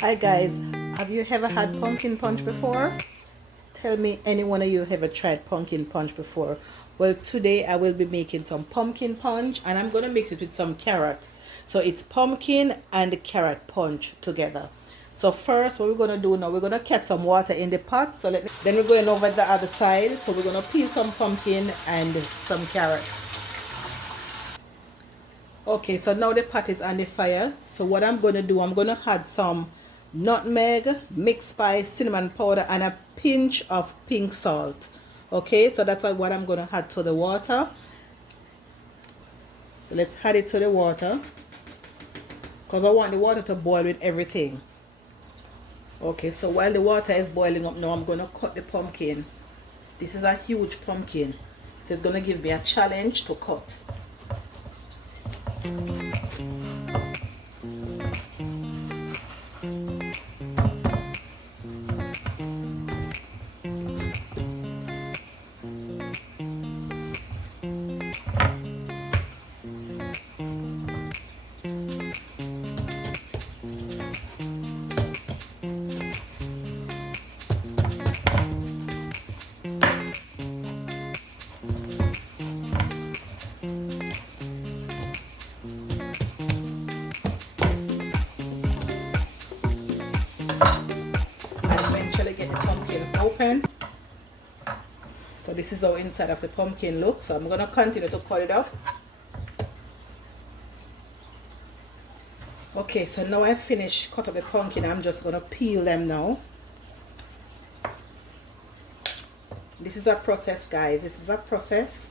Hi guys, have you ever had pumpkin punch before? Tell me, any one of you ever tried pumpkin punch before? Well, today I will be making some pumpkin punch and I'm going to mix it with some carrot. So it's pumpkin and carrot punch together. So first what we're going to do now, we're going to catch some water in the pot. So then we're going over the other side. So we're going to peel some pumpkin and some carrots. Okay, so now the pot is on the fire. So what I'm going to do, I'm going to add some nutmeg, mixed spice, cinnamon powder, and a pinch of pink salt. Okay, so that's what I'm going to add to the water. So let's add it to the water, because I want the water to boil with everything. Okay, so while the water is boiling up now, I'm going to cut the pumpkin. This is a huge pumpkin, so it's going to give me a challenge to cut. Get the pumpkin open. So this is how inside of the pumpkin looks. So I'm going to continue to cut it up. Okay, so now I finished cut up the pumpkin. I'm just going to peel them now. This is a process, guys. This is a process.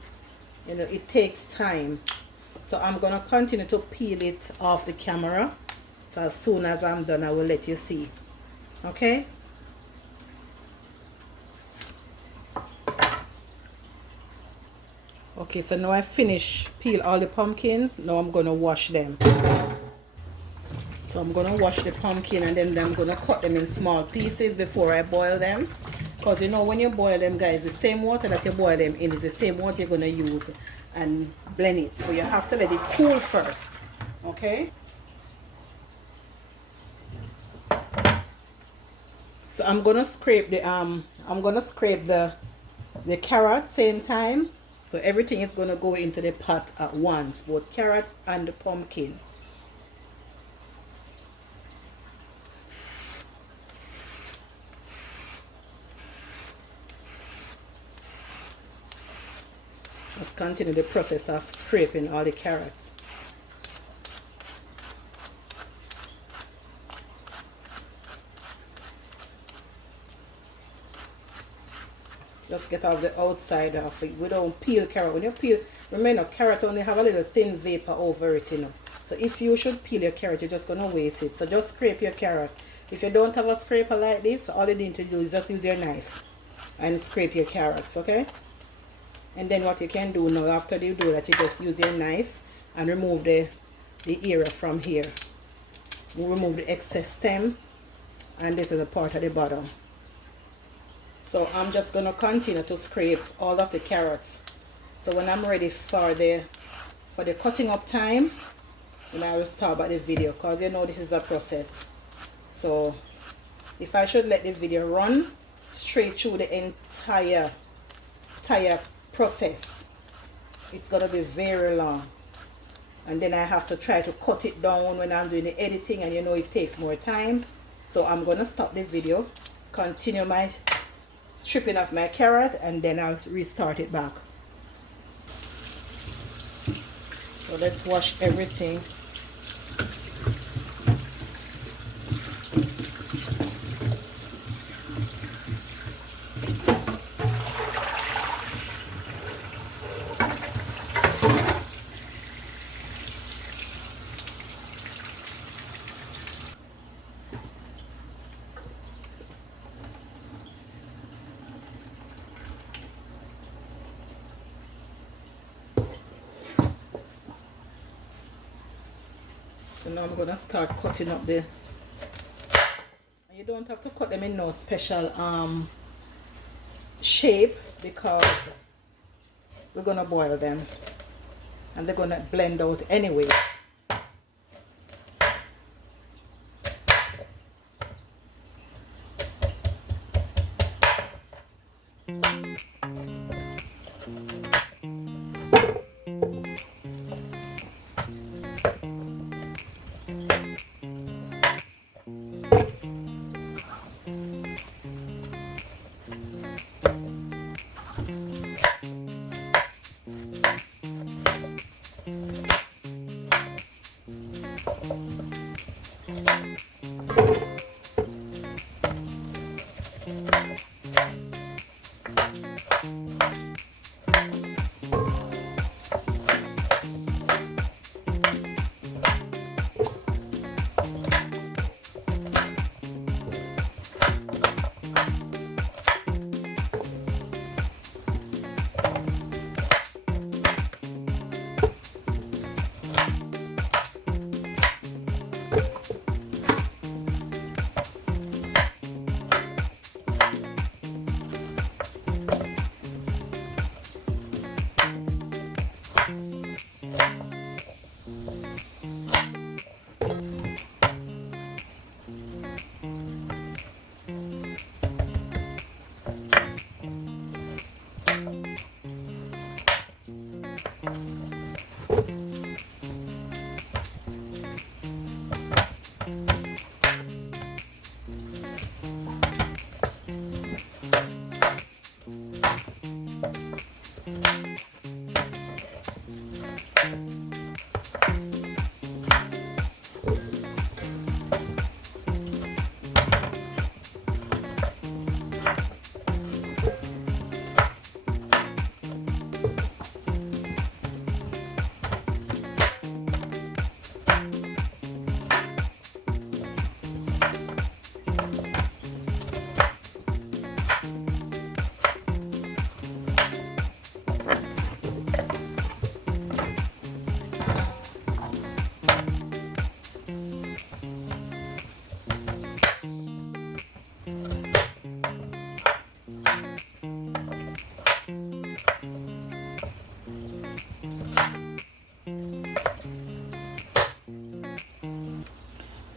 You know, it takes time. So I'm going to continue to peel it off the camera. So as soon as I'm done, I will let you see. Okay? Okay, so now I finished peel all the pumpkins. Now I'm going to wash them. So I'm going to wash the pumpkin and then I'm going to cut them in small pieces before I boil them. Because you know when you boil them, guys, the same water that you boil them in is the same water you're going to use and blend it. So you have to let it cool first. Okay? So I'm going to scrape the carrot same time. So everything is going to go into the pot at once, both carrot and the pumpkin. Just continue the process of scraping all the carrots. Just get off the outside of it. We don't peel carrot. When you peel, remember, carrot only have a little thin vapor over it, you know. So if you should peel your carrot, you're just going to waste it. So just scrape your carrot. If you don't have a scraper like this, all you need to do is just use your knife and scrape your carrots, okay? And then what you can do now, after you do that, you just use your knife and remove the area from here. You remove the excess stem, and this is the part at the bottom. So I'm just going to continue to scrape all of the carrots. So when I'm ready for the cutting up time, then I will start by the video, because you know this is a process. So if I should let the video run straight through the entire process, it's going to be very long. And then I have to try to cut it down when I'm doing the editing, and you know it takes more time. So I'm going to stop the video, continue my stripping off my carrot, and then I'll restart it back. So let's wash everything. So now I'm gonna start cutting up the. You don't have to cut them in no special shape, because we're gonna boil them and they're gonna blend out anyway.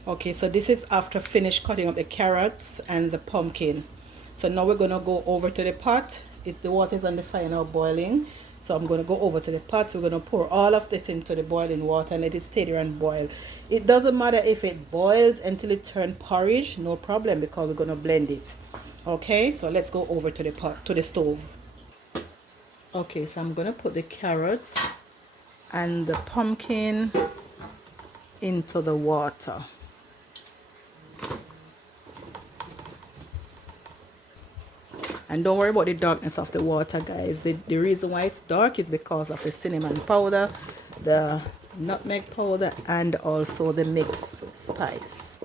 Okay, so this is after finish cutting up the carrots and the pumpkin. So now we're gonna go over to the pot. The water is on the fire now boiling. So I'm gonna go over to the pot. We're gonna pour all of this into the boiling water and let it stay there and boil. It doesn't matter if it boils until it turns porridge, no problem, because we're gonna blend it. Okay, so let's go over to the pot, to the stove. Okay, so I'm gonna put the carrots and the pumpkin into the water. And don't worry about the darkness of the water, guys. The reason why it's dark is because of the cinnamon powder, the nutmeg powder, and also the mixed spice.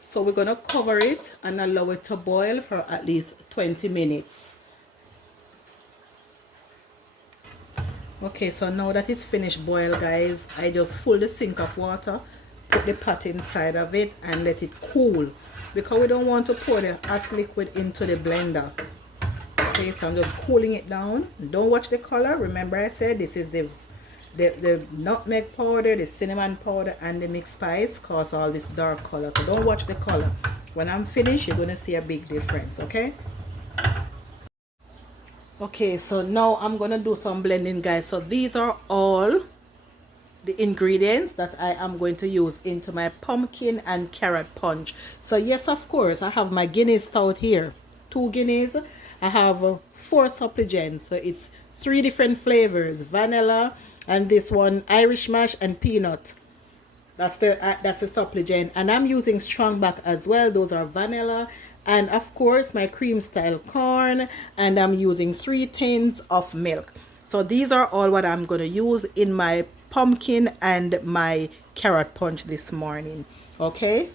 So we're going to cover it and allow it to boil for at least 20 minutes. Okay, so now that it's finished boil, guys, I just fill the sink of water, put the pot inside of it and let it cool, because we don't want to pour the hot liquid into the blender. Okay, so I'm just cooling it down. Don't watch the color. Remember I said this is the nutmeg powder, the cinnamon powder, and the mixed spice cause all this dark color. So don't watch the color. When I'm finished, you're going to see a big difference, okay? Okay, so now I'm gonna do some blending, guys. So these are all the ingredients that I am going to use into my pumpkin and carrot punch. So yes, of course, I have my Guinness stout here, 2 Guinness. I have 4 supplicants, so it's 3 different flavors: vanilla, and this one Irish mash and peanut. That's the supplicant, and I'm using Strongback as well. Those are vanilla. And of course my cream style corn, and I'm using 3 tins of milk. So these are all what I'm going to use in my pumpkin and my carrot punch this morning. Okay,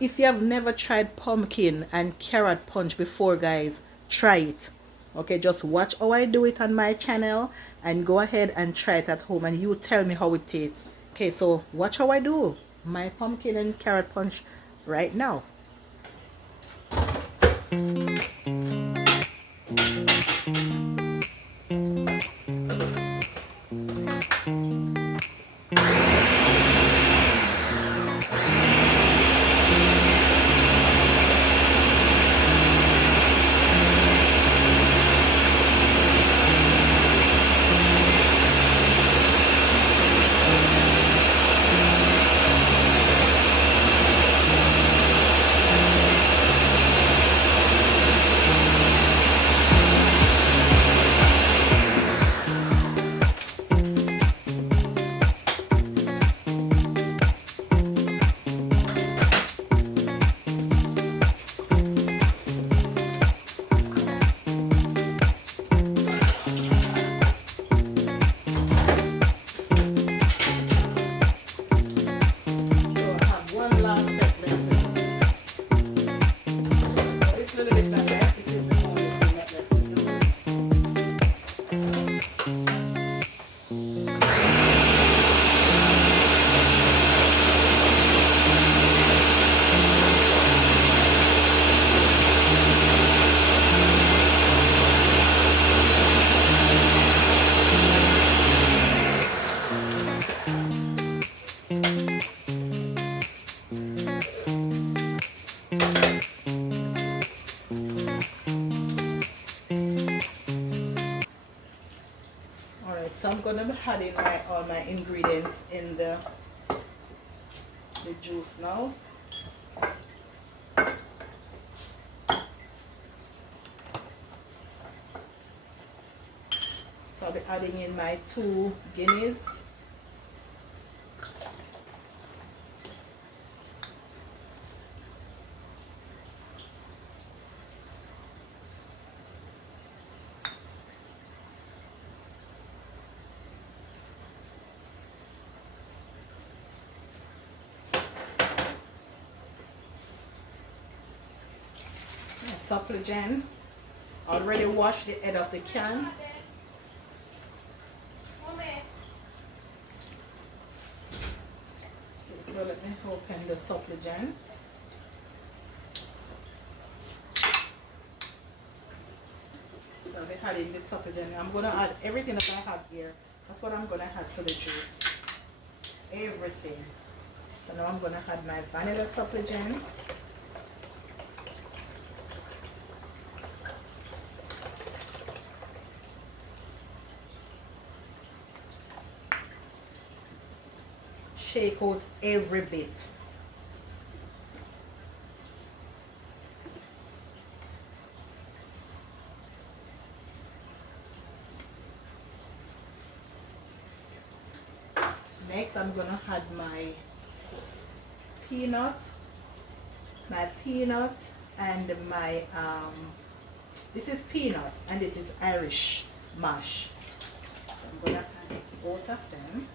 if you have never tried pumpkin and carrot punch before, guys, try it. Okay, just watch how I do it on my channel and go ahead and try it at home, and you tell me how it tastes. Okay, so watch how I do my pumpkin and carrot punch right now. I'm gonna be adding all my ingredients in the juice now. So I'll be adding in my 2 guineas. Supplement. Already washed the head of the can. Okay, so let me open the supplement. So I'll be adding the supplement. I'm gonna add everything that I have here. That's what I'm gonna add to the juice. Everything. So now I'm gonna add my vanilla supplement. Shake out every bit. Next, I'm gonna add my peanut and my this is peanut and this is Irish mash. So I'm gonna add both of them.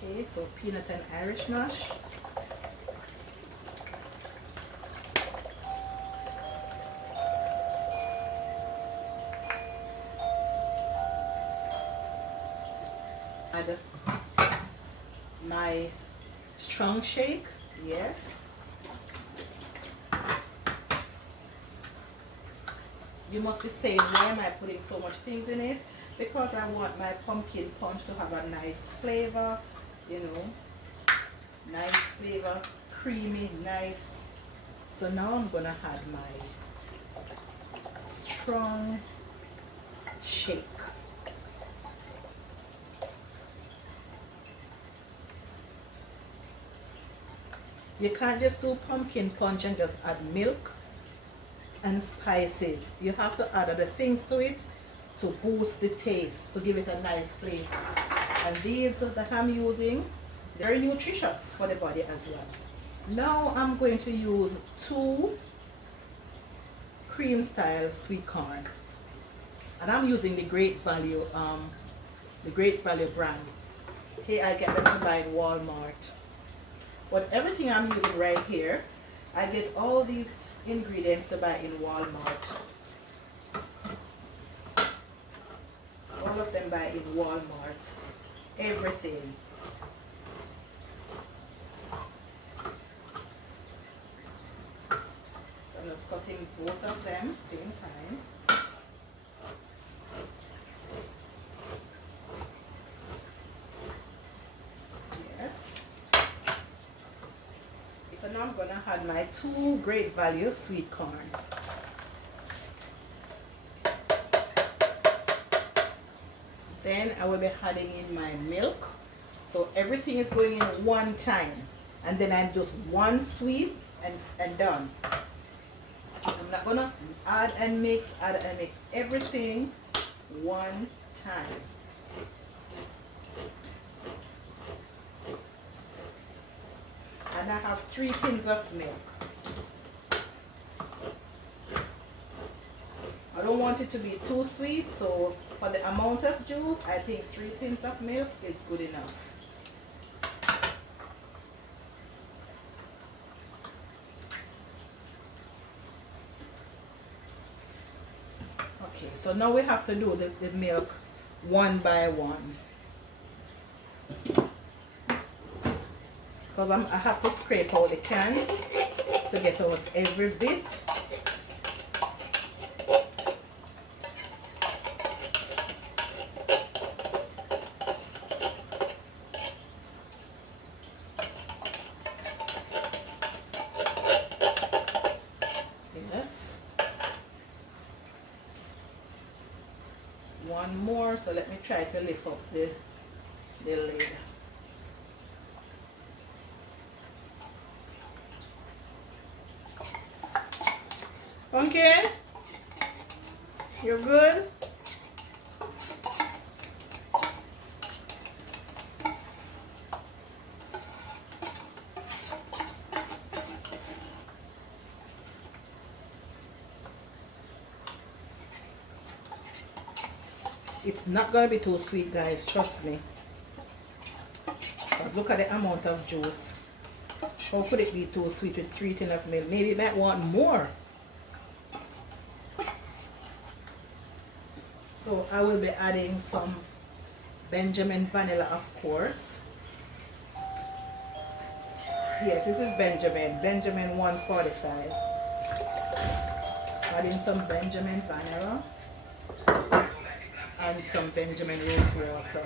Okay, so peanut and Irish mash. Add my strong shake, yes. You must be saying, why am I putting so much things in it? Because I want my pumpkin punch to have a nice flavor, you know, nice flavor, creamy, nice. So now I'm gonna add my strong shake. You can't just do pumpkin punch and just add milk and spices. You have to add other things to it to boost the taste, to give it a nice flavor. And these that I'm using, they're nutritious for the body as well. Now I'm going to use 2 cream style sweet corn. And I'm using the Great Value brand. Here I get them to buy in Walmart. But everything I'm using right here, I get all these ingredients to buy in Walmart. All of them buy in Walmart. Everything. So I'm just cutting both of them same time. So now I'm gonna add my 2 Great Value sweet corn. Then I will be adding in my milk. So everything is going in one time. And then I'm just 1 sweep and done. I'm not gonna add and mix everything one time. And I have 3 tins of milk. I don't want it to be too sweet, so for the amount of juice, I think 3 tins of milk is good enough. Okay, so now we have to do the milk one by one. Because I have to scrape out the cans to get out every bit. one more, so let me try to lift up the lid. Okay, you're good. It's not gonna be too sweet, guys, trust me. Because look at the amount of juice. How could it be too sweet with 3 tins of milk? Maybe you might want more. So I will be adding some Benjamin vanilla, of course. Yes, this is Benjamin 145. Adding some Benjamin vanilla and some Benjamin rose water.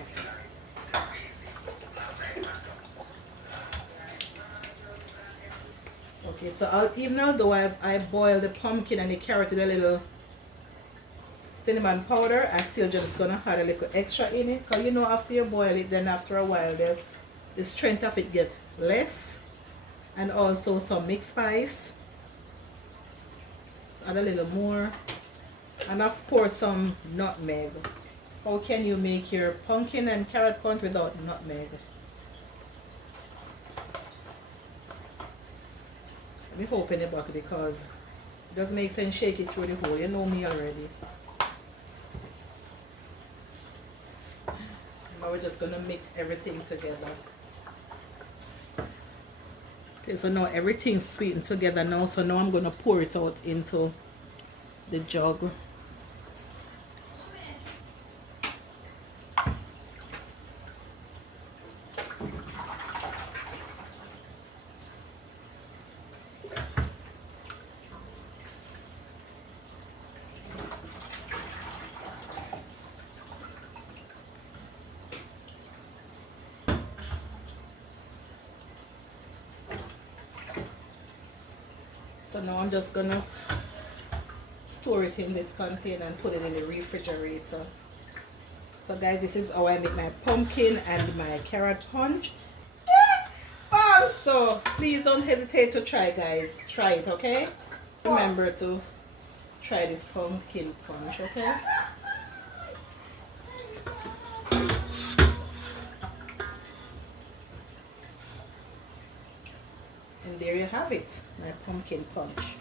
Okay, so even although I boil the pumpkin and the carrot with a little cinnamon powder, I still just gonna add a little extra in it, because you know after you boil it, then after a while the strength of it get less, and also some mixed spice. So add a little more, and of course some nutmeg. How can you make your pumpkin and carrot punch without nutmeg? I'll be hoping about it, because it doesn't make sense shake it through the hole. You know me already. Now we're just gonna mix everything together. Okay, so now everything's sweetened together now. So now I'm gonna pour it out into the jug. So now I'm just gonna store it in this container and put it in the refrigerator. So guys, this is how I make my pumpkin and my carrot punch. So please don't hesitate to try, guys. Try it, okay? Remember to try this pumpkin punch, okay? And there you have it, my pumpkin punch.